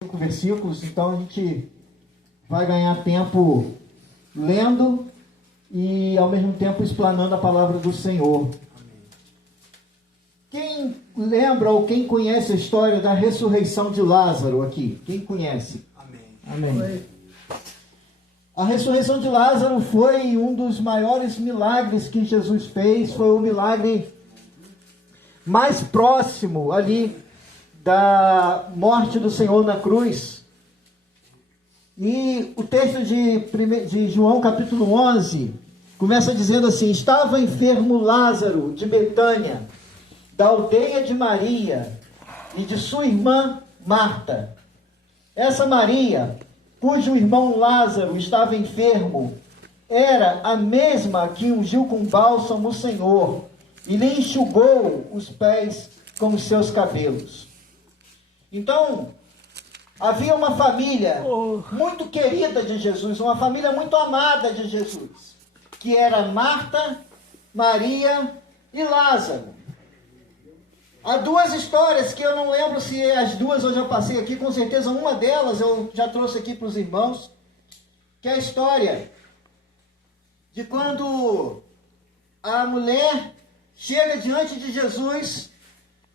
Versículos, então a gente vai ganhar tempo lendo e ao mesmo tempo explanando a palavra do Senhor. Amém. Quem lembra ou quem conhece a história da ressurreição de Lázaro aqui? Quem conhece? Amém. Amém. A ressurreição de Lázaro foi um dos maiores milagres que Jesus fez, foi o milagre mais próximo ali da morte do Senhor na cruz. E o texto de João capítulo 11 começa dizendo assim: estava enfermo Lázaro de Betânia, da aldeia de Maria e de sua irmã Marta. Essa Maria, cujo irmão Lázaro estava enfermo, era a mesma que ungiu com bálsamo o Senhor e lhe enxugou os pés com os seus cabelos. Então, havia uma família muito querida de Jesus, uma família muito amada de Jesus, que era Marta, Maria e Lázaro. Há duas histórias que eu não lembro se as duas eu já passei aqui, com certeza uma delas eu já trouxe aqui para os irmãos, que é a história de quando a mulher chega diante de Jesus,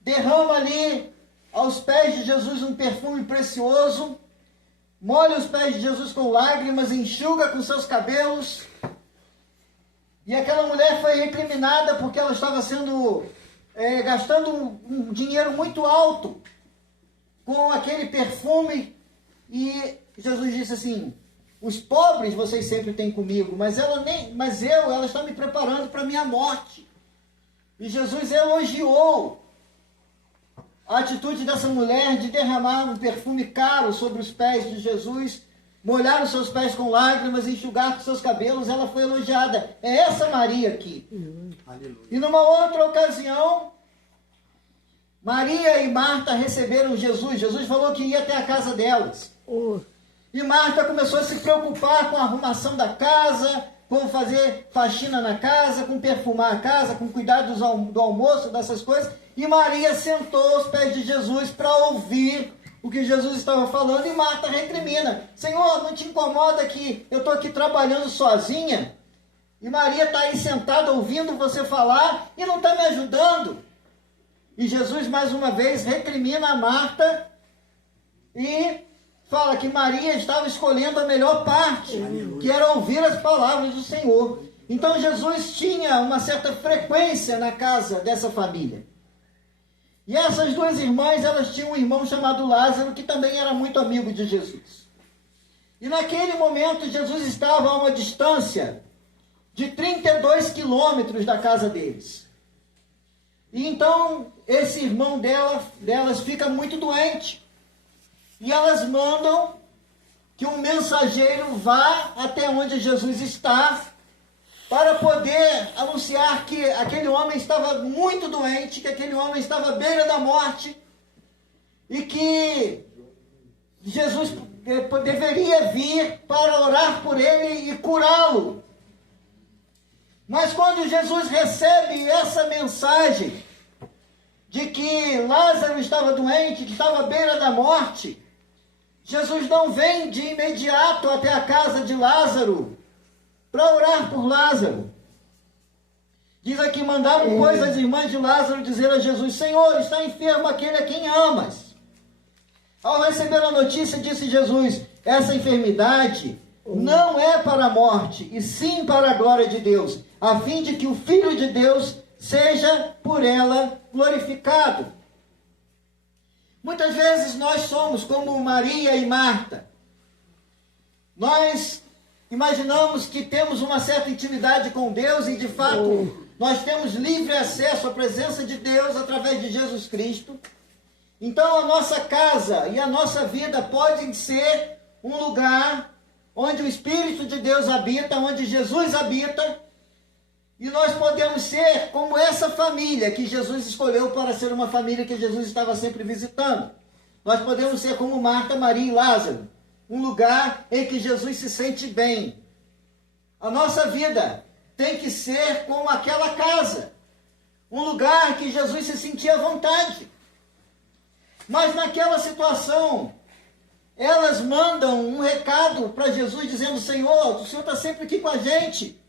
derrama ali aos pés de Jesus um perfume precioso, molha os pés de Jesus com lágrimas, enxuga com seus cabelos, e aquela mulher foi recriminada porque ela estava gastando um dinheiro muito alto com aquele perfume, e Jesus disse assim: os pobres vocês sempre têm comigo, mas ela está me preparando para a minha morte. E Jesus elogiou a atitude dessa mulher de derramar um perfume caro sobre os pés de Jesus, molhar os seus pés com lágrimas, enxugar com seus cabelos. Ela foi elogiada. É essa Maria aqui. Aleluia. E numa outra ocasião, Maria e Marta receberam Jesus. Jesus falou que ia até a casa delas. E Marta começou a se preocupar com a arrumação da casa, com fazer faxina na casa, com perfumar a casa, com cuidar do almoço, dessas coisas. E Maria sentou aos pés de Jesus para ouvir o que Jesus estava falando. E Marta recrimina: Senhor, não te incomoda que eu estou aqui trabalhando sozinha? E Maria está aí sentada ouvindo você falar e não está me ajudando. E Jesus mais uma vez recrimina a Marta e fala que Maria estava escolhendo a melhor parte, que era ouvir as palavras do Senhor. Então Jesus tinha uma certa frequência na casa dessa família. E essas duas irmãs, elas tinham um irmão chamado Lázaro, que também era muito amigo de Jesus. E naquele momento, Jesus estava a uma distância de 32 quilômetros da casa deles. E então, esse irmão delas fica muito doente. E elas mandam que um mensageiro vá até onde Jesus está, para poder anunciar que aquele homem estava muito doente, que aquele homem estava à beira da morte, e que Jesus deveria vir para orar por ele e curá-lo. Mas quando Jesus recebe essa mensagem de que Lázaro estava doente, que estava à beira da morte, Jesus não vem de imediato até a casa de Lázaro para orar por Lázaro. Diz aqui: mandaram, pois, as irmãs de Lázaro dizer a Jesus: Senhor, está enfermo aquele a quem amas. Ao receber a notícia, disse Jesus: essa enfermidade não é para a morte, e sim para a glória de Deus, a fim de que o Filho de Deus seja por ela glorificado. Muitas vezes nós somos como Maria e Marta. Nós imaginamos que temos uma certa intimidade com Deus e, de fato, nós temos livre acesso à presença de Deus através de Jesus Cristo. Então, a nossa casa e a nossa vida podem ser um lugar onde o Espírito de Deus habita, onde Jesus habita, e nós podemos ser como essa família que Jesus escolheu para ser uma família que Jesus estava sempre visitando. Nós podemos ser como Marta, Maria e Lázaro, um lugar em que Jesus se sente bem. A nossa vida tem que ser como aquela casa, um lugar que Jesus se sentia à vontade. Mas naquela situação, elas mandam um recado para Jesus dizendo: Senhor, o Senhor está sempre aqui com a gente.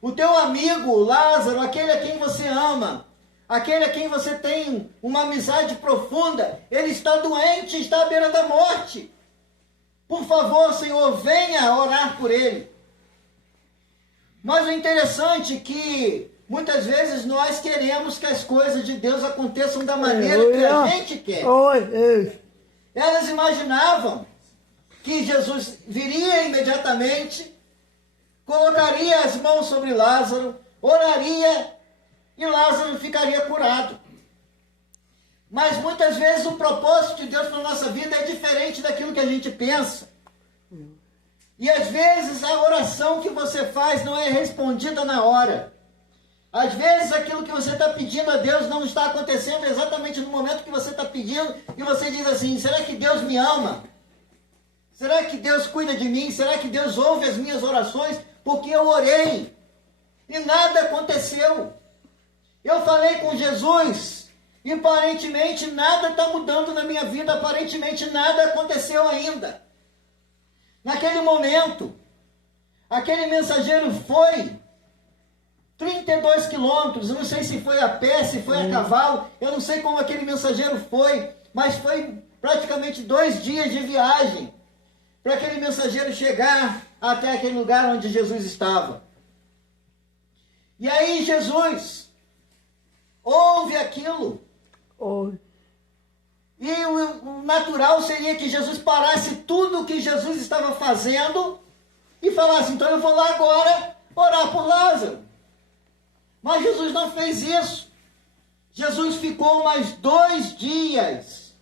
O teu amigo Lázaro, aquele a quem você ama, aquele a quem você tem uma amizade profunda, ele está doente, está à beira da morte. Por favor, Senhor, venha orar por ele. Mas o interessante é que muitas vezes nós queremos que as coisas de Deus aconteçam da maneira que a gente quer. Elas imaginavam que Jesus viria imediatamente, colocaria as mãos sobre Lázaro, oraria e Lázaro ficaria curado. Mas muitas vezes o propósito de Deus para a nossa vida é diferente daquilo que a gente pensa. E às vezes a oração que você faz não é respondida na hora. Às vezes aquilo que você está pedindo a Deus não está acontecendo exatamente no momento que você está pedindo, e você diz assim: será que Deus me ama? Será que Deus cuida de mim? Será que Deus ouve as minhas orações? Porque eu orei e nada aconteceu. Eu falei com Jesus e aparentemente nada está mudando na minha vida, aparentemente nada aconteceu ainda. Naquele momento, aquele mensageiro foi 32 quilômetros, eu não sei se foi a pé, se foi a cavalo, eu não sei como aquele mensageiro foi, mas foi praticamente 2 dias de viagem para aquele mensageiro chegar até aquele lugar onde Jesus estava. E aí Jesus ouve aquilo. E o natural seria que Jesus parasse tudo o que Jesus estava fazendo e falasse: então eu vou lá agora orar por Lázaro. Mas Jesus não fez isso. Jesus ficou mais 2 dias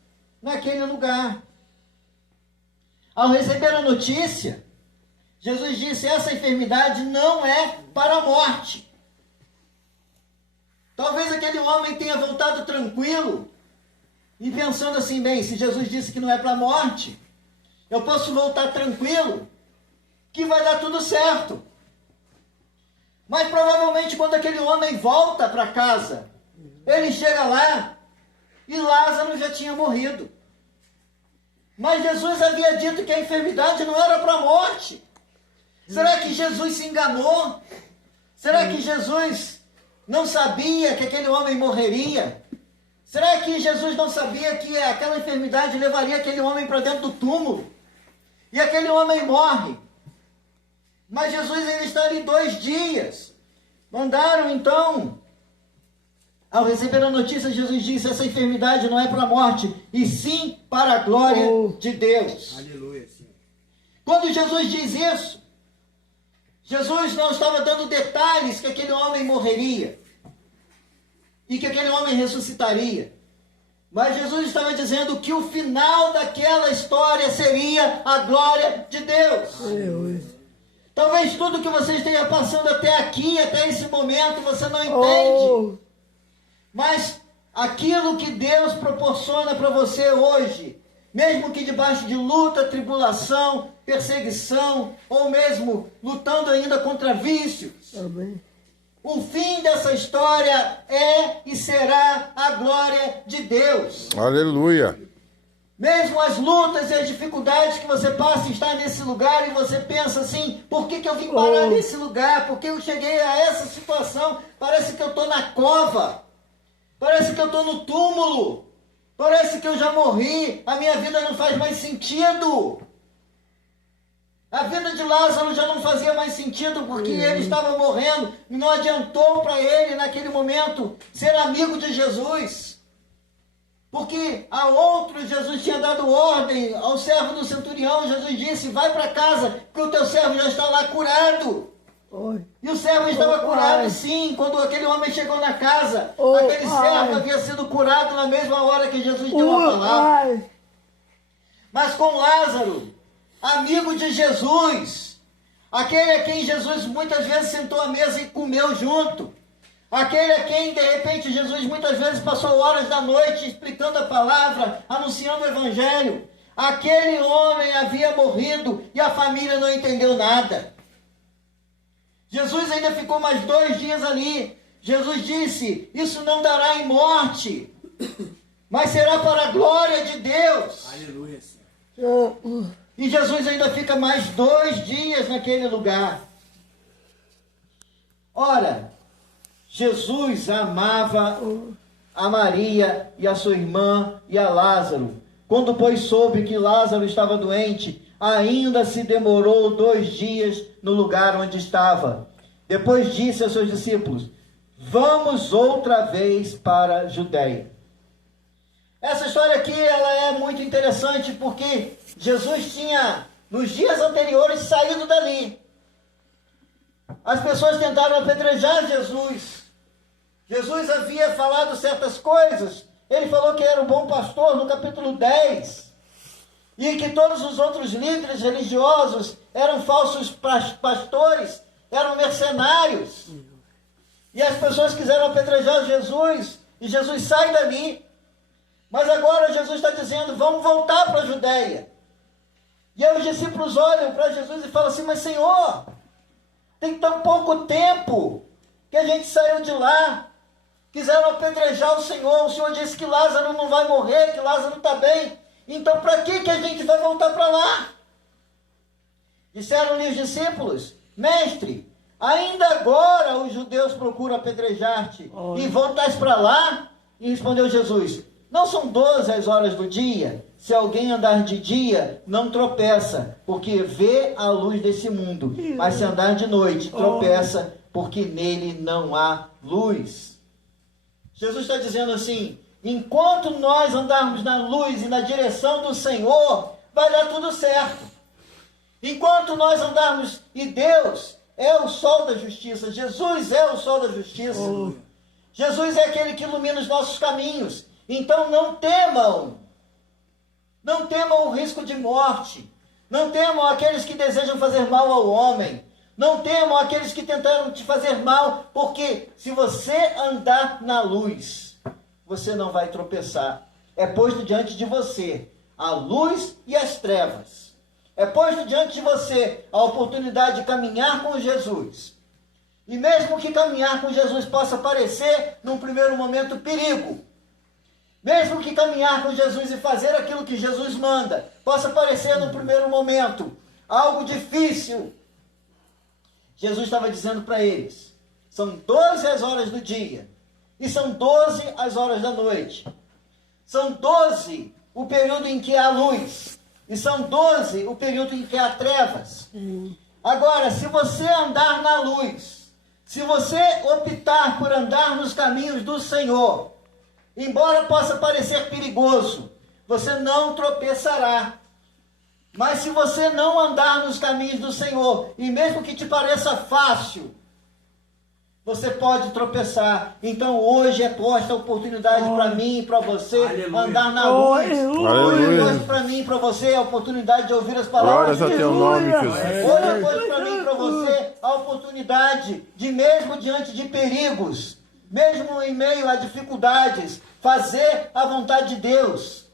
naquele lugar. Ao receber a notícia, Jesus disse: essa enfermidade não é para a morte. Talvez aquele homem tenha voltado tranquilo e pensando assim: bem, se Jesus disse que não é para a morte, eu posso voltar tranquilo, que vai dar tudo certo. Mas provavelmente quando aquele homem volta para casa, ele chega lá e Lázaro já tinha morrido. Mas Jesus havia dito que a enfermidade não era para a morte. Será que Jesus se enganou? Será que Jesus não sabia que aquele homem morreria? Será que Jesus não sabia que aquela enfermidade levaria aquele homem para dentro do túmulo? E aquele homem morre. Mas Jesus ainda está ali 2 dias. Mandaram então, ao receber a notícia, Jesus disse: essa enfermidade não é para a morte, e sim para a glória de Deus. Aleluia, Senhor. Quando Jesus diz isso, Jesus não estava dando detalhes que aquele homem morreria e que aquele homem ressuscitaria. Mas Jesus estava dizendo que o final daquela história seria a glória de Deus. Aleluia. Talvez tudo que você esteja passando até aqui, até esse momento, você não entende. Mas aquilo que Deus proporciona para você hoje, mesmo que debaixo de luta, tribulação, perseguição, ou mesmo lutando ainda contra vícios, Amém. o fim dessa história é e será a glória de Deus. Aleluia. Mesmo as lutas e as dificuldades que você passa em estar nesse lugar e você pensa assim: por que eu vim parar nesse lugar? Por que eu cheguei a essa situação? Parece que eu estou na cova. Parece que eu estou no túmulo. Parece que eu já morri. A minha vida não faz mais sentido. A vida de Lázaro já não fazia mais sentido porque ele estava morrendo. Não adiantou para ele naquele momento ser amigo de Jesus. Porque a outro Jesus tinha dado ordem ao servo do centurião. Jesus disse: vai para casa, porque o teu servo já está lá curado. E o servo estava curado sim, quando aquele homem chegou na casa. Aquele servo havia sido curado na mesma hora que Jesus deu a palavra. Mas com Lázaro, amigo de Jesus, aquele a quem Jesus muitas vezes sentou à mesa e comeu junto, aquele a quem, de repente, Jesus muitas vezes passou horas da noite explicando a palavra, anunciando o evangelho. Aquele homem havia morrido e a família não entendeu nada. Jesus ainda ficou mais 2 dias ali. Jesus disse: isso não dará em morte, mas será para a glória de Deus. Aleluia, Senhor. E Jesus ainda fica mais 2 dias naquele lugar. Ora, Jesus amava a Maria e a sua irmã e a Lázaro. Quando, pois, soube que Lázaro estava doente, ainda se demorou 2 dias no lugar onde estava. Depois disse aos seus discípulos: vamos outra vez para a Judeia. Essa história aqui ela é muito interessante porque Jesus tinha, nos dias anteriores, saído dali. As pessoas tentaram apedrejar Jesus. Jesus havia falado certas coisas. Ele falou que era um bom pastor no capítulo 10. E que todos os outros líderes religiosos eram falsos pastores, eram mercenários. E as pessoas quiseram apedrejar Jesus. E Jesus sai dali. Mas agora Jesus está dizendo: vamos voltar para a Judeia. E aí os discípulos olham para Jesus e falam assim: mas Senhor, tem tão pouco tempo que a gente saiu de lá. Quiseram apedrejar o Senhor disse que Lázaro não vai morrer, que Lázaro está bem. Então para que a gente vai voltar para lá? Disseram-lhe os discípulos: mestre, ainda agora os judeus procuram apedrejar-te e voltais para lá? E respondeu Jesus: não são 12 as horas do dia? Se alguém andar de dia, não tropeça, porque vê a luz desse mundo. Mas se andar de noite, tropeça, porque nele não há luz. Jesus está dizendo assim: enquanto nós andarmos na luz e na direção do Senhor, vai dar tudo certo. Enquanto nós andarmos, e Deus é o sol da justiça, Jesus é o sol da justiça. Jesus é aquele que ilumina os nossos caminhos. Então não temam o risco de morte, não temam aqueles que desejam fazer mal ao homem, não temam aqueles que tentaram te fazer mal, porque se você andar na luz, você não vai tropeçar. É posto diante de você a luz e as trevas. É posto diante de você a oportunidade de caminhar com Jesus. E mesmo que caminhar com Jesus possa parecer, num primeiro momento, perigo, mesmo que caminhar com Jesus e fazer aquilo que Jesus manda possa parecer no primeiro momento algo difícil, Jesus estava dizendo para eles: são 12 as horas do dia e são 12 as horas da noite. São 12 o período em que há luz e são 12 o período em que há trevas. Agora, se você andar na luz, se você optar por andar nos caminhos do Senhor, embora possa parecer perigoso, você não tropeçará. Mas se você não andar nos caminhos do Senhor, e mesmo que te pareça fácil, você pode tropeçar. Então hoje é posta a oportunidade para mim e para você andar na luz. Hoje é posto para mim e para você a oportunidade de ouvir as palavras de Jesus. Hoje é posto para mim e para você a oportunidade de, mesmo diante de perigos, mesmo em meio a dificuldades, fazer a vontade de Deus.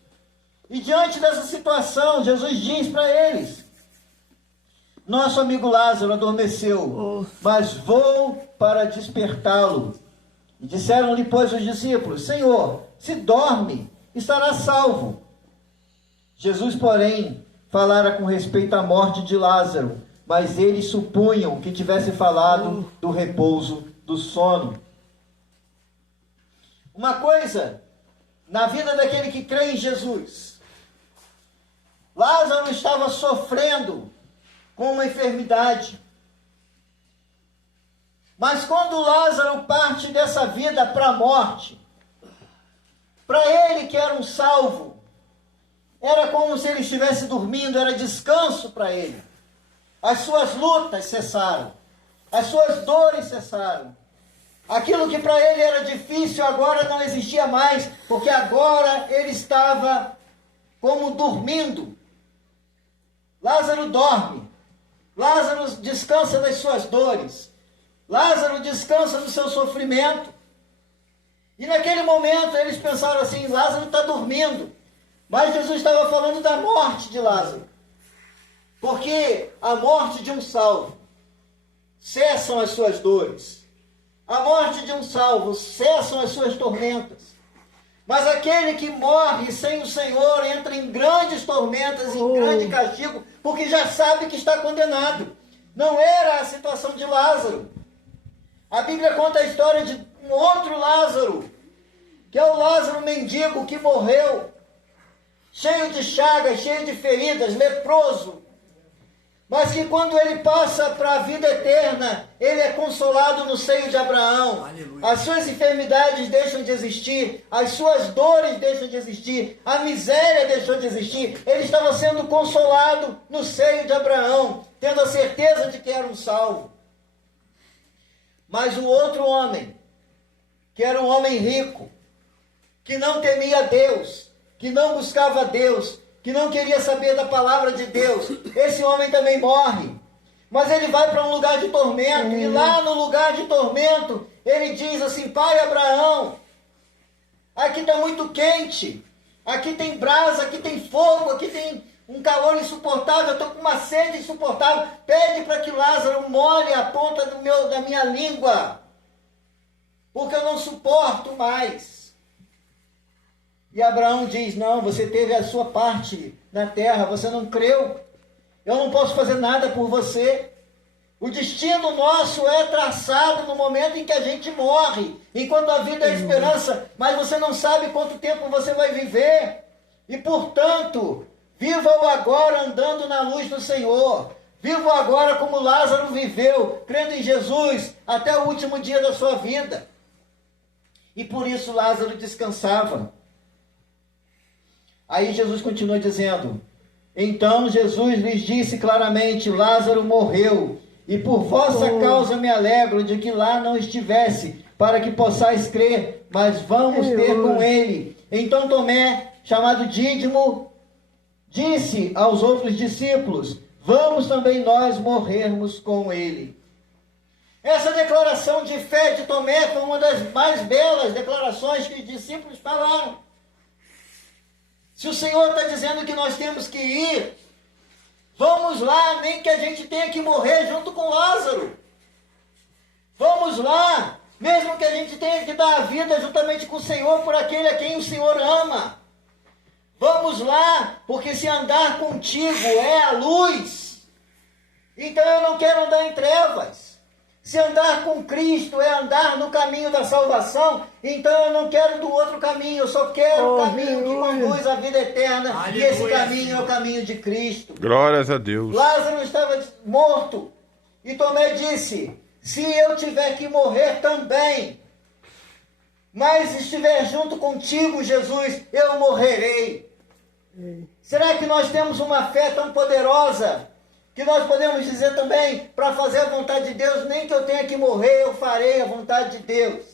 E diante dessa situação, Jesus diz para eles: nosso amigo Lázaro adormeceu, mas vou para despertá-lo. E disseram-lhe, pois, os discípulos: Senhor, se dorme, estará salvo. Jesus, porém, falara com respeito à morte de Lázaro, mas eles supunham que tivesse falado do repouso do sono. Uma coisa na vida daquele que crê em Jesus: Lázaro estava sofrendo com uma enfermidade. Mas quando Lázaro parte dessa vida para a morte, para ele que era um salvo, era como se ele estivesse dormindo, era descanso para ele. As suas lutas cessaram, as suas dores cessaram. Aquilo que para ele era difícil agora não existia mais, porque agora ele estava como dormindo. Lázaro dorme. Lázaro descansa das suas dores. Lázaro descansa do seu sofrimento. E naquele momento eles pensaram assim: Lázaro está dormindo. Mas Jesus estava falando da morte de Lázaro. Porque a morte de um salvo cessam as suas dores. A morte de um salvo cessam as suas tormentas. Mas aquele que morre sem o Senhor entra em grandes tormentas, em grande castigo, porque já sabe que está condenado. Não era a situação de Lázaro. A Bíblia conta a história de um outro Lázaro, que é o Lázaro mendigo que morreu, cheio de chagas, cheio de feridas, leproso. Mas que quando ele passa para a vida eterna, ele é consolado no seio de Abraão. Aleluia. As suas enfermidades deixam de existir, as suas dores deixam de existir, a miséria deixou de existir. Ele estava sendo consolado no seio de Abraão, tendo a certeza de que era um salvo. Mas o outro homem, que era um homem rico, que não temia Deus, que não buscava Deus, que não queria saber da palavra de Deus, esse homem também morre. Mas ele vai para um lugar de tormento, e lá no lugar de tormento, ele diz assim: pai Abraão, aqui está muito quente, aqui tem brasa, aqui tem fogo, aqui tem um calor insuportável, eu estou com uma sede insuportável, pede para que Lázaro molhe a ponta da minha língua, porque eu não suporto mais. E Abraão diz: não, você teve a sua parte na terra, você não creu, eu não posso fazer nada por você. O destino nosso é traçado no momento em que a gente morre, enquanto a vida é esperança, mas você não sabe quanto tempo você vai viver, e portanto, viva o agora andando na luz do Senhor, viva o agora como Lázaro viveu, crendo em Jesus até o último dia da sua vida. E por isso Lázaro descansava. Aí Jesus continua dizendo: então Jesus lhes disse claramente: Lázaro morreu, e por vossa causa me alegro de que lá não estivesse, para que possais crer, mas vamos ter com ele. Então Tomé, chamado Dídimo, disse aos outros discípulos: vamos também nós morrermos com ele. Essa declaração de fé de Tomé foi uma das mais belas declarações que os discípulos falaram. Se o Senhor está dizendo que nós temos que ir, vamos lá, nem que a gente tenha que morrer junto com Lázaro. Vamos lá, mesmo que a gente tenha que dar a vida juntamente com o Senhor por aquele a quem o Senhor ama. Vamos lá, porque se andar contigo é a luz, então eu não quero andar em trevas. Se andar com Cristo é andar no caminho da salvação, então eu não quero do outro caminho, eu só quero o caminho que conduz à vida eterna. Aleluia. E esse caminho é o caminho de Cristo. Glórias a Deus. Lázaro estava morto, e Tomé disse: se eu tiver que morrer também, mas estiver junto contigo, Jesus, eu morrerei. Será que nós temos uma fé tão poderosa que nós podemos dizer também: para fazer a vontade de Deus, nem que eu tenha que morrer, eu farei a vontade de Deus?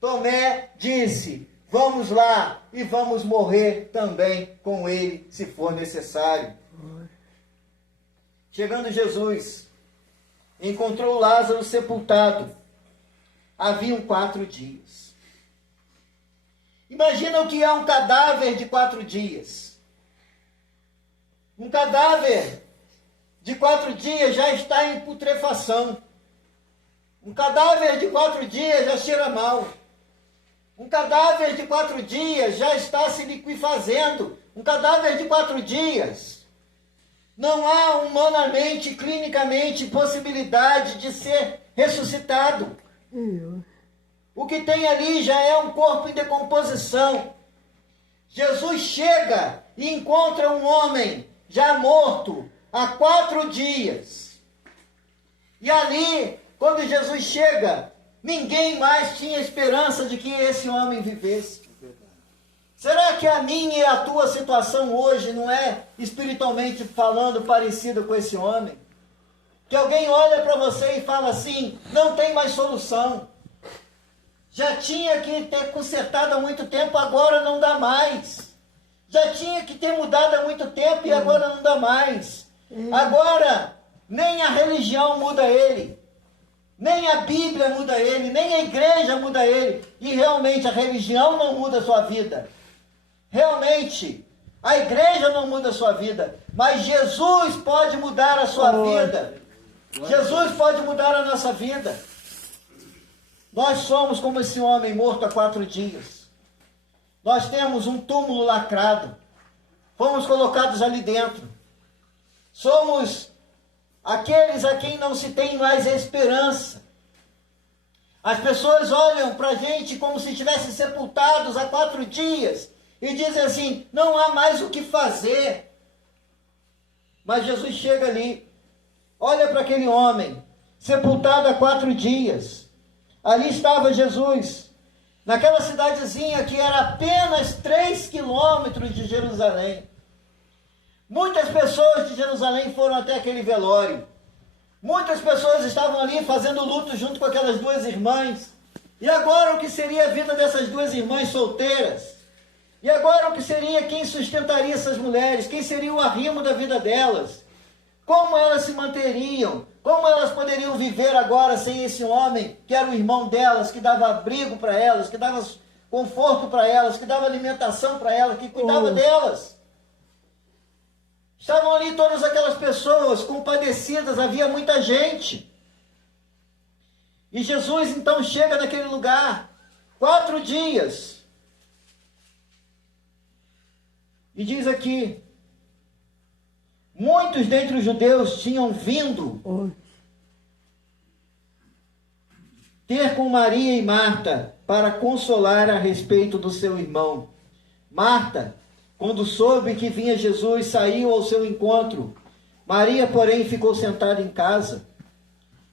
Tomé disse: vamos lá e vamos morrer também com ele, se for necessário. Chegando Jesus, encontrou Lázaro sepultado. Haviam 4 dias. Imagina o que é um cadáver de 4 dias. Um cadáver de 4 dias já está em putrefação. Um cadáver de 4 dias já cheira mal. Um cadáver de 4 dias já está se liquefazendo. Um cadáver de 4 dias. Não há humanamente, clinicamente, possibilidade de ser ressuscitado. O que tem ali já é um corpo em decomposição. Jesus chega e encontra um homem já morto há 4 dias. E ali, quando Jesus chega, ninguém mais tinha esperança de que esse homem vivesse. Será que a minha e a tua situação hoje não é, espiritualmente falando, parecida com esse homem? Que alguém olha para você e fala assim: não tem mais solução. Já tinha que ter consertado há muito tempo, agora não dá mais. Já tinha que ter mudado há muito tempo e agora não dá mais. Agora, nem a religião muda ele, nem a Bíblia muda ele, nem a igreja muda ele. E realmente a religião não muda a sua vida. Realmente, a igreja não muda a sua vida. Mas Jesus pode mudar a sua vida. Jesus pode mudar a nossa vida. Nós somos como esse homem morto há 4 dias. nós temos um túmulo lacrado. Fomos colocados ali dentro. Somos aqueles a quem não se tem mais esperança. As pessoas olham para a gente como se estivessem sepultados há 4 dias e dizem assim, não há mais o que fazer. Mas Jesus chega ali, olha para aquele homem, sepultado há 4 dias. Ali estava Jesus, naquela cidadezinha que era apenas 3 quilômetros de Jerusalém. Muitas pessoas de Jerusalém foram até aquele velório. Muitas pessoas estavam ali fazendo luto junto com aquelas 2 irmãs. E agora o que seria a vida dessas 2 irmãs solteiras? E agora o que seria quem sustentaria essas mulheres? Quem seria o arrimo da vida delas? Como elas se manteriam? Como elas poderiam viver agora sem esse homem, que era o irmão delas, que dava abrigo para elas, que dava conforto para elas, que dava alimentação para elas, que cuidava delas? Estavam ali todas aquelas pessoas compadecidas, havia muita gente. E Jesus então chega naquele lugar, 4 dias. E diz aqui, muitos dentre os judeus tinham vindo ter com Maria e Marta para consolar a respeito do seu irmão. Marta, quando soube que vinha Jesus, saiu ao seu encontro. Maria, porém, ficou sentada em casa.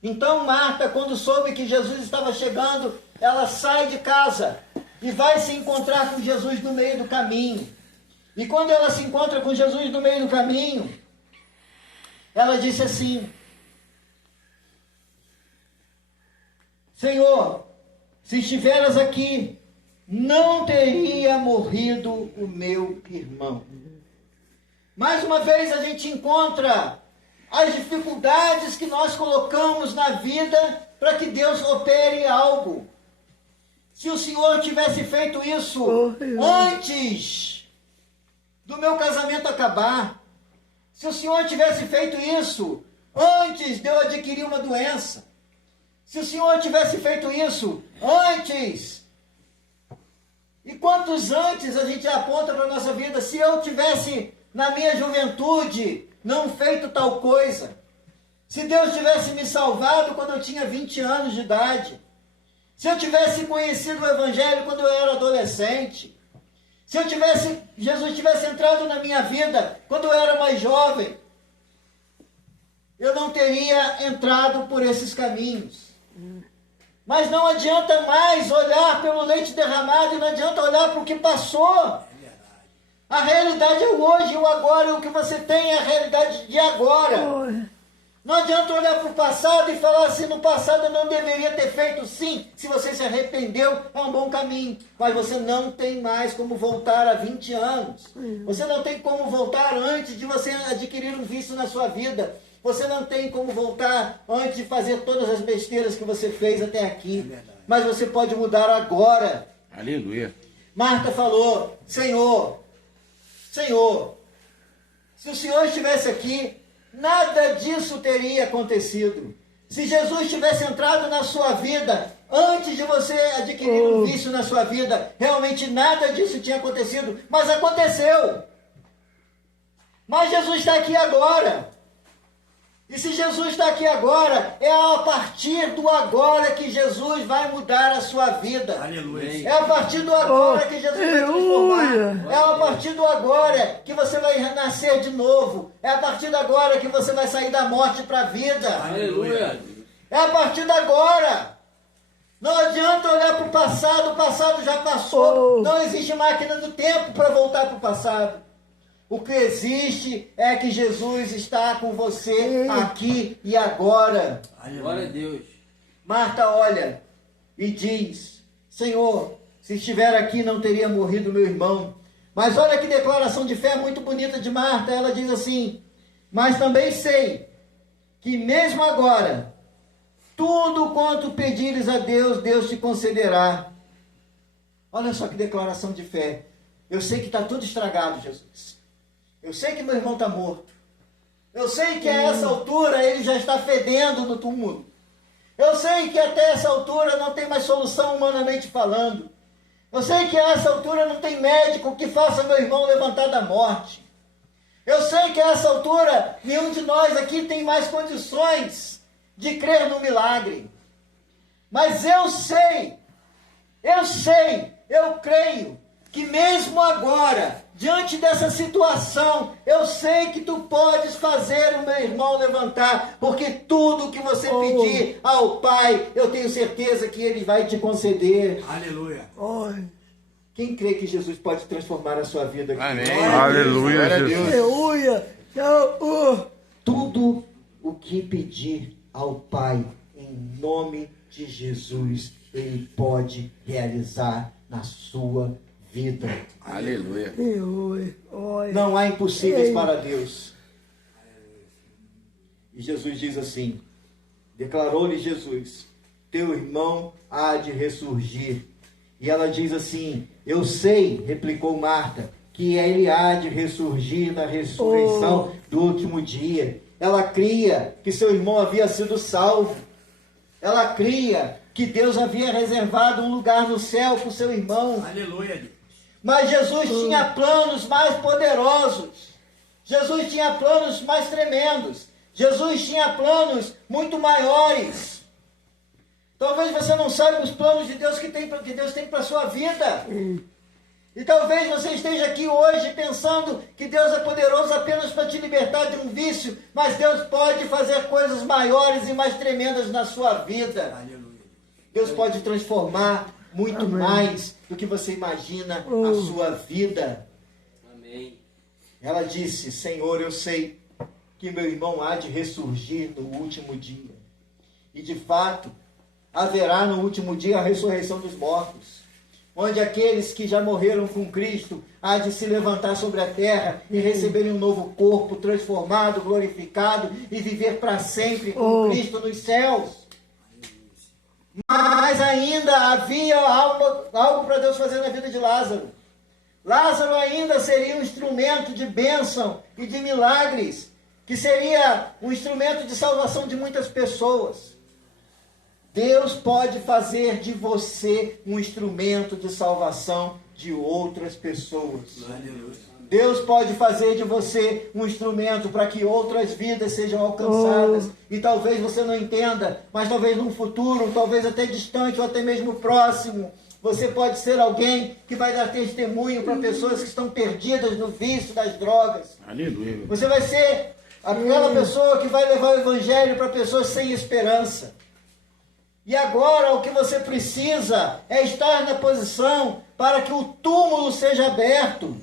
Então Marta, quando soube que Jesus estava chegando, ela sai de casa e vai se encontrar com Jesus no meio do caminho. E quando ela se encontra com Jesus no meio do caminho, ela disse assim, Senhor, se estiveras aqui, não teria morrido o meu irmão. Mais uma vez a gente encontra as dificuldades que nós colocamos na vida para que Deus opere algo. Se o Senhor tivesse feito isso antes do meu casamento acabar, se o Senhor tivesse feito isso antes de eu adquirir uma doença, se o Senhor tivesse feito isso antes... E quantos antes a gente aponta para a nossa vida, se eu tivesse na minha juventude não feito tal coisa, se Deus tivesse me salvado quando eu tinha 20 anos de idade, se eu tivesse conhecido o Evangelho quando eu era adolescente, se Jesus tivesse entrado na minha vida quando eu era mais jovem, eu não teria entrado por esses caminhos. Mas não adianta mais olhar pelo leite derramado e não adianta olhar para o que passou. A realidade é o hoje, o agora, e o que você tem é a realidade de agora. Não adianta olhar para o passado e falar assim, no passado eu não deveria ter feito. Sim, se você se arrependeu, é um bom caminho. Mas você não tem mais como voltar a 20 anos. Você não tem como voltar antes de você adquirir um vício na sua vida. Você não tem como voltar antes de fazer todas as besteiras que você fez até aqui. Mas você pode mudar agora. Aleluia. Marta falou, Senhor, se o Senhor estivesse aqui, nada disso teria acontecido. Se Jesus tivesse entrado na sua vida, antes de você adquirir um vício na sua vida, realmente nada disso tinha acontecido. Mas aconteceu. Mas Jesus está aqui agora. E se Jesus está aqui agora, é a partir do agora que Jesus vai mudar a sua vida. Aleluia. É a partir do agora que Jesus vai transformar. É a partir do agora que você vai renascer de novo. É a partir do agora que você vai sair da morte para a vida. Aleluia. É a partir do agora. Não adianta olhar para o passado já passou. Não existe máquina do tempo para voltar para o passado. O que existe é que Jesus está com você aqui e agora. Glória a Deus. Marta olha e diz, Senhor, se estiver aqui não teria morrido meu irmão. Mas olha que declaração de fé muito bonita de Marta. Ela diz assim, mas também sei que mesmo agora, tudo quanto pedires a Deus, Deus te concederá. Olha só que declaração de fé. Eu sei que está tudo estragado, Jesus. Eu sei que meu irmão está morto. Eu sei que a essa altura ele já está fedendo no túmulo. Eu sei que até essa altura não tem mais solução humanamente falando. Eu sei que a essa altura não tem médico que faça meu irmão levantar da morte. Eu sei que a essa altura nenhum de nós aqui tem mais condições de crer no milagre. Mas eu creio que mesmo agora, diante dessa situação, eu sei que tu podes fazer o meu irmão levantar, porque tudo que você pedir ao Pai, eu tenho certeza que Ele vai te conceder. Aleluia. Quem crê que Jesus pode transformar a sua vida aqui? Amém. Aleluia, Jesus. Aleluia. Tudo o que pedir ao Pai, em nome de Jesus, Ele pode realizar na sua vida. Aleluia. Não há impossíveis para Deus. E Jesus diz assim, declarou-lhe Jesus, teu irmão há de ressurgir. E ela diz assim, eu sei, replicou Marta, que ele há de ressurgir na ressurreição do último dia. Ela cria que seu irmão havia sido salvo. Ela cria que Deus havia reservado um lugar no céu para o seu irmão. Aleluia, Deus. Mas Jesus tinha planos mais poderosos. Jesus tinha planos mais tremendos. Jesus tinha planos muito maiores. Talvez você não saiba os planos de Deus que Deus tem para a sua vida. E talvez você esteja aqui hoje pensando que Deus é poderoso apenas para te libertar de um vício, mas Deus pode fazer coisas maiores e mais tremendas na sua vida. Aleluia. Deus pode transformar muito mais do que você imagina a sua vida. Amém. Ela disse, Senhor, eu sei que meu irmão há de ressurgir no último dia. E de fato, haverá no último dia a ressurreição dos mortos, onde aqueles que já morreram com Cristo há de se levantar sobre a terra e receberem um novo corpo transformado, glorificado e viver para sempre com Cristo nos céus. Mas ainda havia algo para Deus fazer na vida de Lázaro. Lázaro ainda seria um instrumento de bênção e de milagres, que seria um instrumento de salvação de muitas pessoas. Deus pode fazer de você um instrumento de salvação de outras pessoas. Deus pode fazer de você um instrumento para que outras vidas sejam alcançadas. E talvez você não entenda, mas talvez num futuro, talvez até distante ou até mesmo próximo, você pode ser alguém que vai dar testemunho para pessoas que estão perdidas no vício das drogas. Aleluia. Você vai ser aquela pessoa que vai levar o evangelho para pessoas sem esperança. E agora o que você precisa é estar na posição para que o túmulo seja aberto.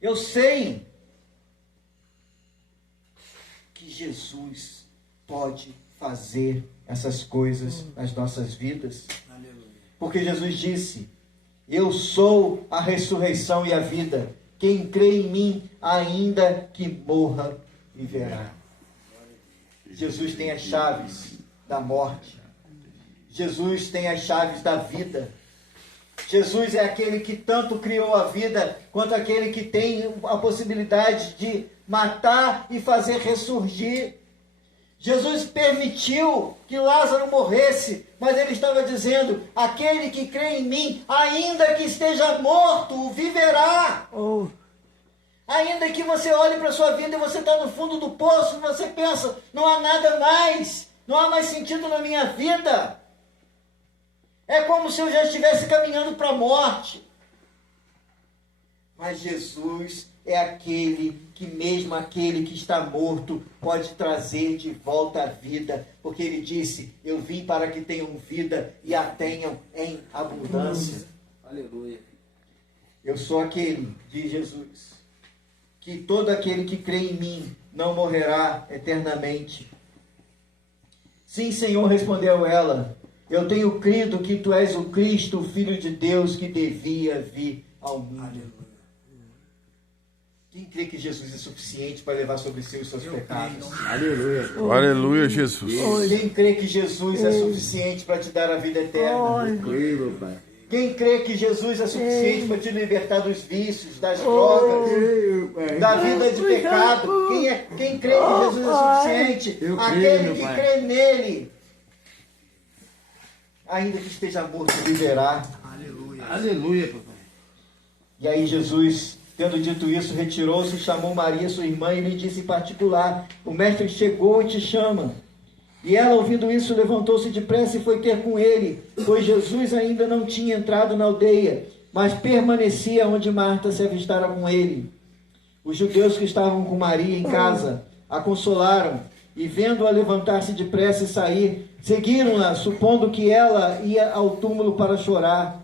Eu sei que Jesus pode fazer essas coisas nas nossas vidas. Porque Jesus disse, eu sou a ressurreição e a vida. Quem crê em mim, ainda que morra, viverá. Jesus tem as chaves da morte. Jesus tem as chaves da vida. Jesus é aquele que tanto criou a vida, quanto aquele que tem a possibilidade de matar e fazer ressurgir. Jesus permitiu que Lázaro morresse, mas ele estava dizendo, aquele que crê em mim, ainda que esteja morto, viverá. Ainda que você olhe para a sua vida e você está no fundo do poço, e você pensa, não há nada mais, não há mais sentido na minha vida. É como se eu já estivesse caminhando para a morte. Mas Jesus é aquele que mesmo aquele que está morto pode trazer de volta à vida. Porque ele disse, eu vim para que tenham vida e a tenham em abundância. Aleluia. Eu sou aquele, diz Jesus, que todo aquele que crê em mim não morrerá eternamente. Sim, Senhor, respondeu ela, eu tenho crido que tu és o Cristo, o Filho de Deus, que devia vir ao mundo. Quem crê que Jesus é suficiente para levar sobre si os seus pecados? Aleluia. Aleluia, Jesus. Quem crê que Jesus é suficiente para te dar a vida eterna? Meu Pai. Quem crê que Jesus é suficiente para te libertar dos vícios, das drogas, da vida de pecado? Quem crê que Jesus é suficiente? Eu creio, Aquele meu que Pai. crê nele, ainda que esteja morto, viverá. Aleluia, papai. E aí Jesus, tendo dito isso, retirou-se, chamou Maria, sua irmã, e lhe disse em particular: o mestre chegou e te chama. E ela, ouvindo isso, levantou-se depressa e foi ter com ele, pois Jesus ainda não tinha entrado na aldeia, mas permanecia onde Marta se avistara com ele. Os judeus que estavam com Maria em casa a consolaram, e vendo-a levantar-se depressa e sair, seguiram-na, supondo que ela ia ao túmulo para chorar.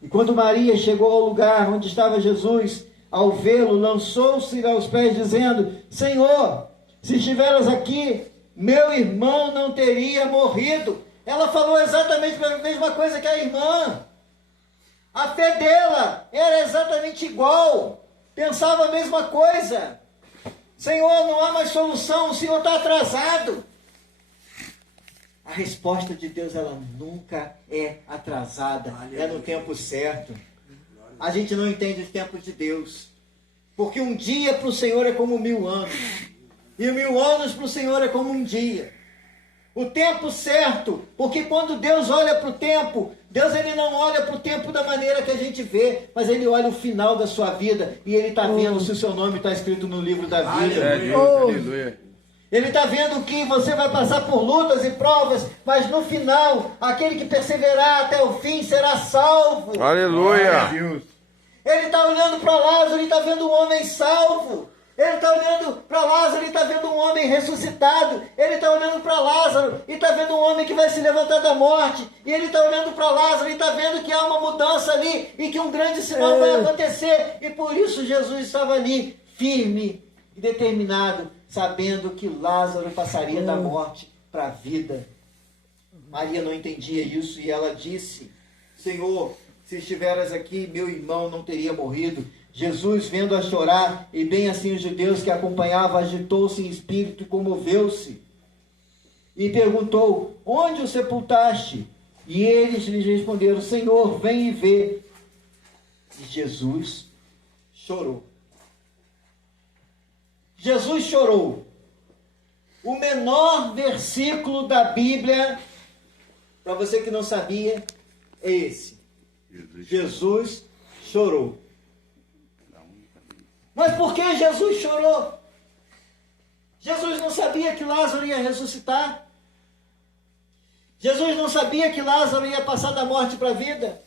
E quando Maria chegou ao lugar onde estava Jesus, ao vê-lo, lançou-se aos pés, dizendo: Senhor, se estiveras aqui, meu irmão não teria morrido. Ela falou exatamente a mesma coisa que a irmã. A fé dela era exatamente igual. Pensava a mesma coisa. Senhor, não há mais solução, o Senhor está atrasado. A resposta de Deus, ela nunca é atrasada. É no tempo certo. A gente não entende os tempos de Deus. Porque um dia para o Senhor é como 1000 anos. E 1000 anos para o Senhor é como um dia. O tempo certo, porque quando Deus olha para o tempo, Deus ele não olha para o tempo da maneira que a gente vê, mas ele olha o final da sua vida e ele está vendo se o seu nome está escrito no livro da vida. Aleluia. Ele está vendo que você vai passar por lutas e provas, mas no final, aquele que perseverar até o fim será salvo. Aleluia. Ele está olhando para Lázaro e está vendo um homem salvo. Ele está olhando para Lázaro e está vendo um homem ressuscitado. Ele está olhando para Lázaro e está vendo um homem que vai se levantar da morte. E ele está olhando para Lázaro e está vendo que há uma mudança ali e que um grande sinal vai acontecer. E por isso Jesus estava ali, firme e determinado, sabendo que Lázaro passaria da morte para a vida. Maria não entendia isso e ela disse: Senhor, se estiveras aqui, meu irmão não teria morrido. Jesus, vendo-a chorar, e bem assim os judeus que a acompanhavam, agitou-se em espírito e comoveu-se. E perguntou: onde o sepultaste? E eles lhes responderam: Senhor, vem e vê. E Jesus chorou. Jesus chorou. O menor versículo da Bíblia, para você que não sabia, é esse. Jesus chorou. Mas por que Jesus chorou? Jesus não sabia que Lázaro ia ressuscitar? Jesus não sabia que Lázaro ia passar da morte para a vida?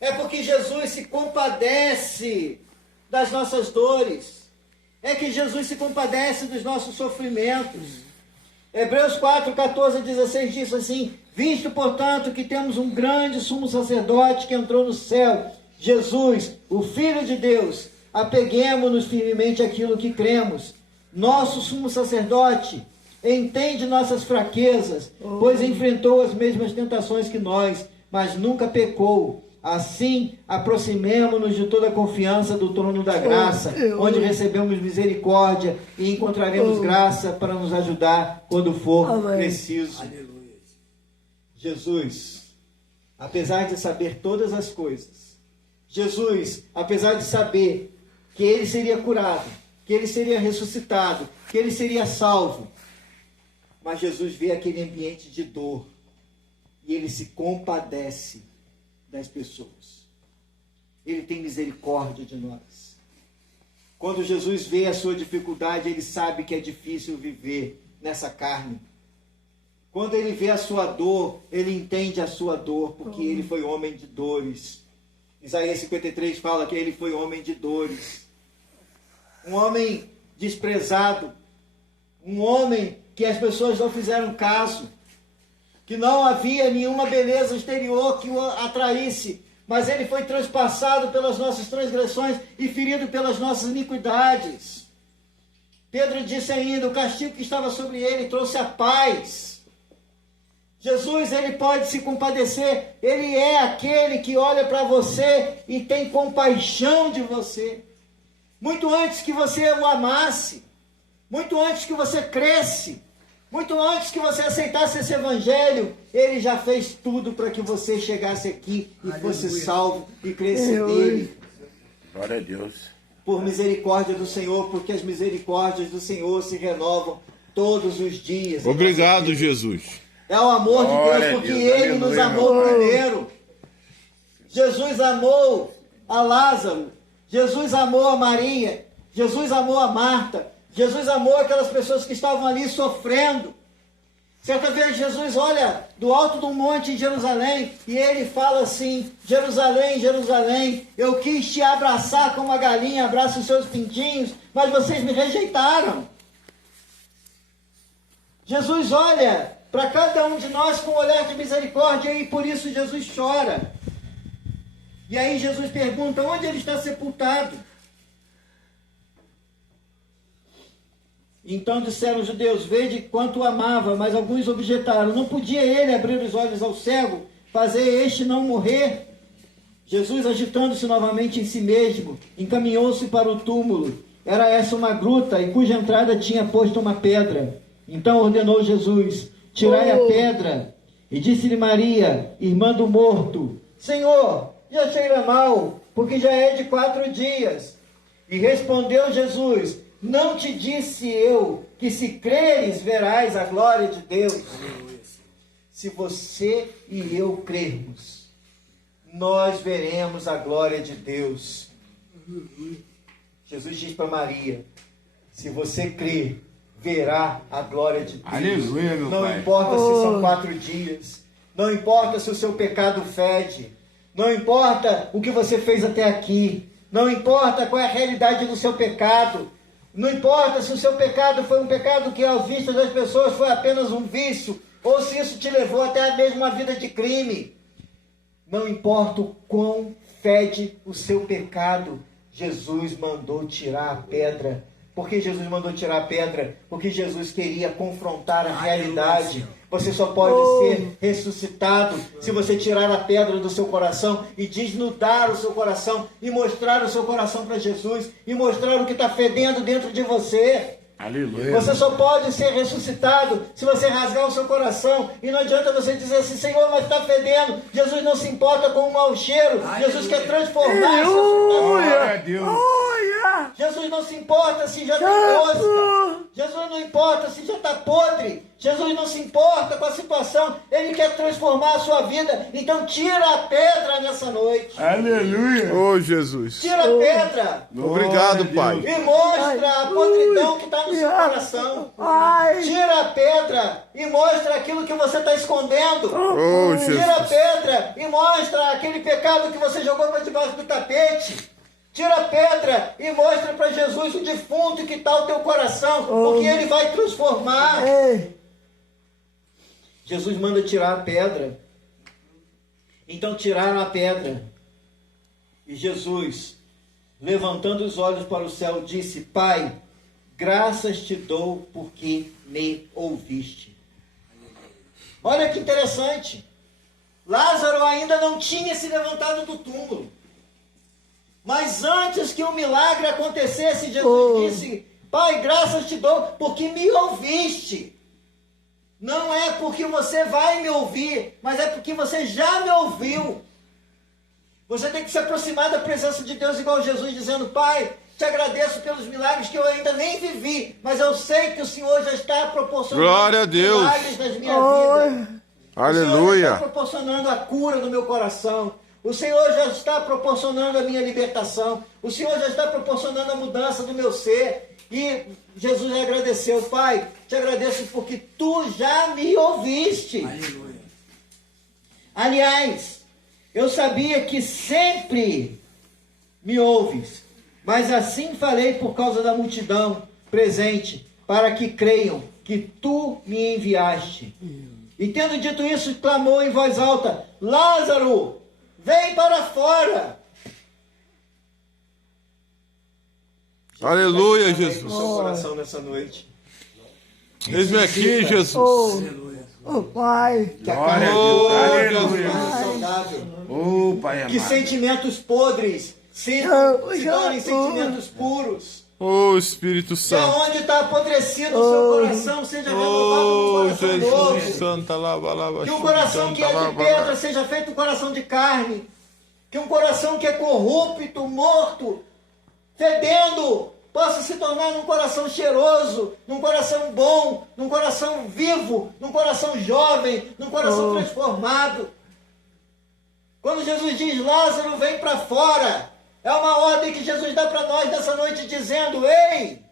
É porque Jesus se compadece das nossas dores. É que Jesus se compadece dos nossos sofrimentos. Hebreus 4, 14 a 16 diz assim: visto, portanto, que temos um grande sumo sacerdote que entrou no céu, Jesus, o Filho de Deus, apeguemo-nos firmemente àquilo que cremos. Nosso sumo sacerdote entende nossas fraquezas, pois enfrentou as mesmas tentações que nós, mas nunca pecou. Assim, aproximemo-nos de toda a confiança do trono da graça, onde recebemos misericórdia e encontraremos graça para nos ajudar quando for preciso. Aleluia. Jesus, apesar de saber todas as coisas, Jesus, apesar de saber que ele seria curado, que ele seria ressuscitado, que ele seria salvo, mas Jesus vê aquele ambiente de dor e ele se compadece das pessoas. Ele tem misericórdia de nós. Quando Jesus vê a sua dificuldade, ele sabe que é difícil viver nessa carne. Quando ele vê a sua dor, ele entende a sua dor, porque ele foi homem de dores. Isaías 53 fala que ele foi homem de dores. Um homem desprezado. Um homem que as pessoas não fizeram caso. Que não havia nenhuma beleza exterior que o atraísse. Mas ele foi transpassado pelas nossas transgressões e ferido pelas nossas iniquidades. Pedro disse ainda: o castigo que estava sobre ele trouxe a paz. Jesus, ele pode se compadecer. Ele é aquele que olha para você e tem compaixão de você. Muito antes que você o amasse. Muito antes que você cresce. Muito antes que você aceitasse esse evangelho, ele já fez tudo para que você chegasse aqui e fosse salvo e cresce nele. Glória a Deus. Por misericórdia do Senhor, porque as misericórdias do Senhor se renovam todos os dias. Obrigado, Jesus. É o amor de Deus, porque Ele nos amou primeiro. Jesus amou a Lázaro, Jesus amou a Maria, Jesus amou a Marta, Jesus amou aquelas pessoas que estavam ali sofrendo. Certa vez Jesus olha do alto do monte em Jerusalém e ele fala assim: Jerusalém, Jerusalém, eu quis te abraçar como a galinha abraça os seus pintinhos, mas vocês me rejeitaram. Jesus olha para cada um de nós com um olhar de misericórdia e por isso Jesus chora. E aí Jesus pergunta: onde ele está sepultado? Então disseram os judeus: vede quanto o amava. Mas alguns objetaram: não podia ele abrir os olhos ao cego, fazer este não morrer? Jesus, agitando-se novamente em si mesmo, encaminhou-se para o túmulo. Era essa uma gruta, em cuja entrada tinha posto uma pedra. Então ordenou Jesus: tirai a pedra. E disse-lhe Maria, irmã do morto: Senhor, já cheira mal, porque já é de 4 dias. E respondeu Jesus: não te disse eu que se creres verás a glória de Deus? Se você e eu crermos, nós veremos a glória de Deus. Jesus diz para Maria: se você crer, verá a glória de Deus. Aleluia, meu Não Pai. importa se são 4 dias, não importa se o seu pecado fede, não importa o que você fez até aqui, não importa qual é a realidade do seu pecado, não importa se o seu pecado foi um pecado que, aos vistos das pessoas, foi apenas um vício, ou se isso te levou até mesmo uma vida de crime. Não importa o quão fede o seu pecado, Jesus mandou tirar a pedra. Por que Jesus mandou tirar a pedra? Porque Jesus queria confrontar a realidade. Você só pode ser ressuscitado se você tirar a pedra do seu coração e desnudar o seu coração e mostrar o seu coração para Jesus e mostrar o que está fedendo dentro de você. Aleluia. Você só pode ser ressuscitado se você rasgar o seu coração. E não adianta você dizer assim: Senhor, mas está fedendo. Jesus não se importa com o mau cheiro. Jesus quer transformar essa Glória a Deus. Jesus não se importa se já tem mosca. Jesus não importa se já está podre. Jesus não se importa com a situação. Ele quer transformar a sua vida. Então tira a pedra nessa noite. Aleluia. Ô, Jesus. Tira a pedra. Obrigado, Pai. E mostra a podridão que está no seu coração. Tira a pedra e mostra aquilo que você está escondendo. Ô, Tira a Jesus. pedra e mostra aquele pecado que você jogou para debaixo do tapete. Tira a pedra e mostra para Jesus o defunto que está o teu coração, porque Ele vai transformar. Jesus manda tirar a pedra. Então tiraram a pedra. E Jesus, levantando os olhos para o céu, disse: Pai, graças te dou porque me ouviste. Olha que interessante. Lázaro ainda não tinha se levantado do túmulo. Mas antes que o milagre acontecesse, Jesus disse: Pai, graças te dou porque me ouviste. Não é porque você vai me ouvir, mas é porque você já me ouviu. Você tem que se aproximar da presença de Deus igual Jesus, dizendo: Pai, te agradeço pelos milagres que eu ainda nem vivi, mas eu sei que o Senhor já está proporcionando Glória a Deus. milagres nas minhas vidas. O Senhor já Aleluia. está proporcionando a cura no meu coração. O Senhor já está proporcionando a minha libertação. O Senhor já está proporcionando a mudança do meu ser. E Jesus agradeceu: Pai, te agradeço porque tu já me ouviste. Aleluia. Aliás, eu sabia que sempre me ouves, mas assim falei por causa da multidão presente, para que creiam que tu me enviaste. E tendo dito isso, clamou em voz alta: Lázaro, vem para fora. Aleluia, No Jesus. seu coração nessa noite. Eis-me aqui, Jesus. Aleluia. Pai, Que a Glória carne a Deus. aleluia. Aleluia. Saudável. Ô, Pai Que amado. sentimentos podres se tornem sentimentos puros. Ô, Espírito Que Santo. aonde está apodrecido o seu coração seja renovado num Ô, coração Jesus novo. Santa, lava, lava. Que um coração que é de pedra seja feito um coração de carne. Que um coração que é corrupto, morto, fedendo, possa se tornar num coração cheiroso, num coração bom, num coração vivo, num coração jovem, num coração transformado. Quando Jesus diz, Lázaro, vem para fora, é uma ordem que Jesus dá para nós nessa noite, dizendo, ei,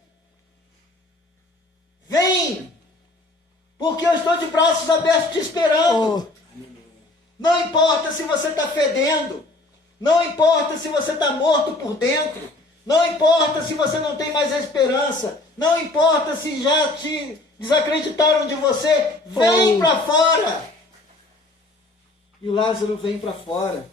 vem, porque eu estou de braços abertos te esperando. Não importa se você está fedendo, não importa se você está morto por dentro, não importa se você não tem mais a esperança, não importa se já te desacreditaram de você, vem para fora. E Lázaro vem para fora.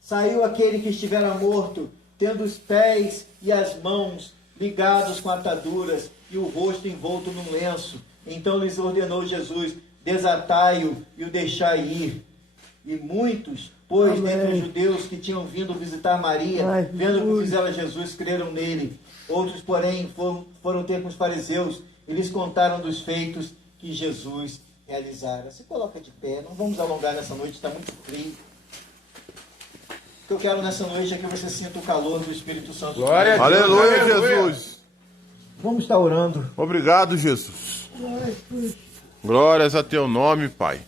Saiu aquele que estivera morto, tendo os pés e as mãos ligados com ataduras e o rosto envolto num lenço. Então lhes ordenou Jesus, desatai-o e o deixai ir. E muitos, pois, dentre os judeus que tinham vindo visitar Maria, vendo o que fizera Jesus, creram nele. Outros, porém, foram ter com os fariseus e lhes contaram dos feitos que Jesus realizara. Se coloca de pé, não vamos alongar nessa noite, está muito frio. O que eu quero nessa noite é que você sinta o calor do Espírito Santo. Glória a Deus. Aleluia, Aleluia. Jesus. Vamos estar orando. Obrigado, Jesus. Glórias a teu nome, Pai.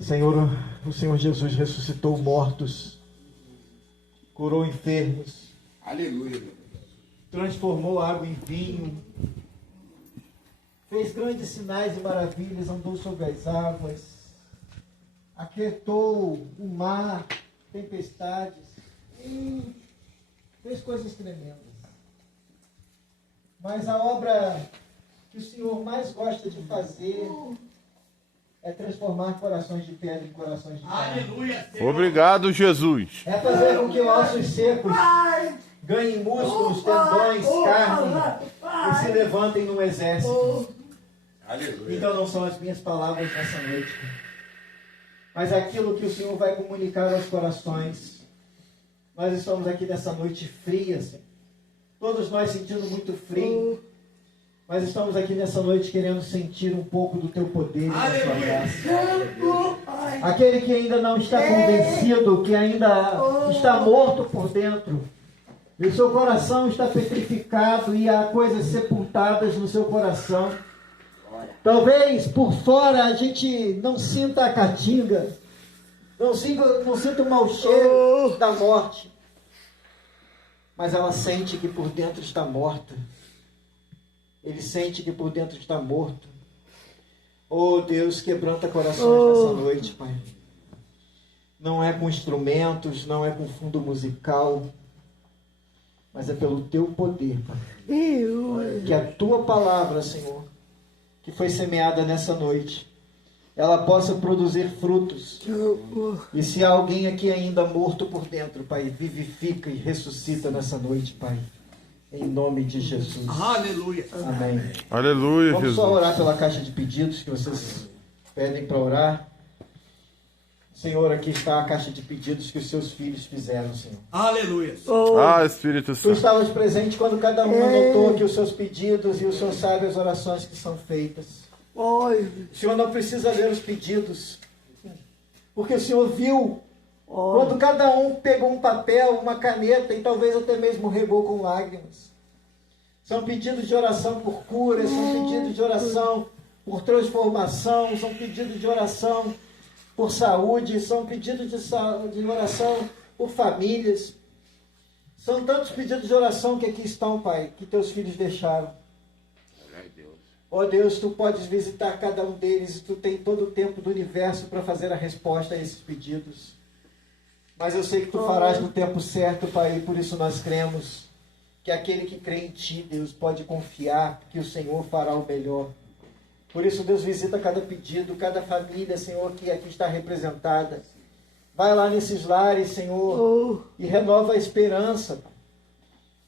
Senhor, o Senhor Jesus ressuscitou mortos, curou enfermos, Aleluia. transformou água em vinho, fez grandes sinais e maravilhas, andou sobre as águas, aquietou o mar, tempestades, fez coisas tremendas. Mas a obra que o Senhor mais gosta de fazer é transformar corações de pedra em corações de carne. Obrigado, Jesus. É fazer com que ossos secos ganhem músculos, tendões, carne e se levantem num exército. Aleluia. Então não são as minhas palavras nessa noite, mas aquilo que o Senhor vai comunicar aos corações. Nós estamos aqui nessa noite fria, Senhor. Todos nós sentindo muito frio, mas estamos aqui nessa noite querendo sentir um pouco do teu poder e da tua graça. Aquele que ainda não está convencido, que ainda está morto por dentro, e o seu coração está petrificado e há coisas sepultadas no seu coração. Talvez por fora a gente não sinta a caatinga, não sinta o mau cheiro da morte, mas ela sente que por dentro está morta. Ele sente que por dentro está morto. Oh Deus, quebranta corações nessa noite, Pai. Não é com instrumentos, não é com fundo musical, mas é pelo teu poder, Pai. Que a tua palavra, Senhor, que foi semeada nessa noite, ela possa produzir frutos. E se há alguém aqui ainda morto por dentro, Pai, vivifica e ressuscita nessa noite, Pai. Em nome de Jesus. Aleluia. Amém. Aleluia, Vamos Jesus. só orar pela caixa de pedidos que vocês pedem para orar. Senhor, aqui está a caixa de pedidos que os seus filhos fizeram, Senhor. Aleluia. Ah, Espírito Tu Santo. estavas presente quando cada um anotou aqui os seus pedidos e o Senhor sabe as orações que são feitas. O Senhor não precisa ler os pedidos, porque o Senhor viu quando cada um pegou um papel, uma caneta e talvez até mesmo regou com lágrimas. São pedidos de oração por cura, são pedidos de oração por transformação, são pedidos de oração por saúde, são pedidos de oração por famílias. São tantos pedidos de oração que aqui estão, Pai, que teus filhos deixaram. Ó Deus, tu podes visitar cada um deles e tu tem todo o tempo do universo para fazer a resposta a esses pedidos. Mas eu sei que tu farás no tempo certo, Pai, e por isso nós cremos que aquele que crê em ti, Deus, pode confiar que o Senhor fará o melhor. Por isso, Deus, visita cada pedido, cada família, Senhor, que aqui está representada. Vai lá nesses lares, Senhor, e renova a esperança.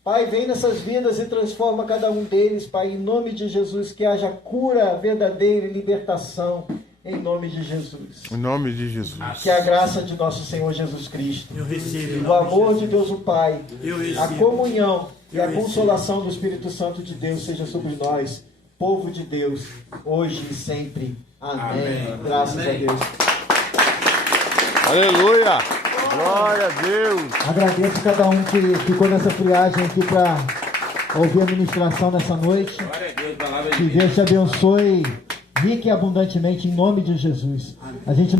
Pai, vem nessas vidas e transforma cada um deles, Pai, em nome de Jesus, que haja cura verdadeira e libertação, em nome de Jesus. Em nome de Jesus. Que a graça de nosso Senhor Jesus Cristo, Eu recebo. o amor de Deus o Pai, Eu a recebo. comunhão e Eu a recebo. consolação do Espírito Santo de Deus seja sobre nós, povo de Deus, hoje e sempre. Amém. Amém. Graças Amém. a Deus. Aleluia. Glória a Deus. Agradeço cada um que ficou nessa friagem aqui para ouvir a ministração nessa noite. Glória a Deus. Palavra de Que Deus te abençoe rica e abundantemente em nome de Jesus. A gente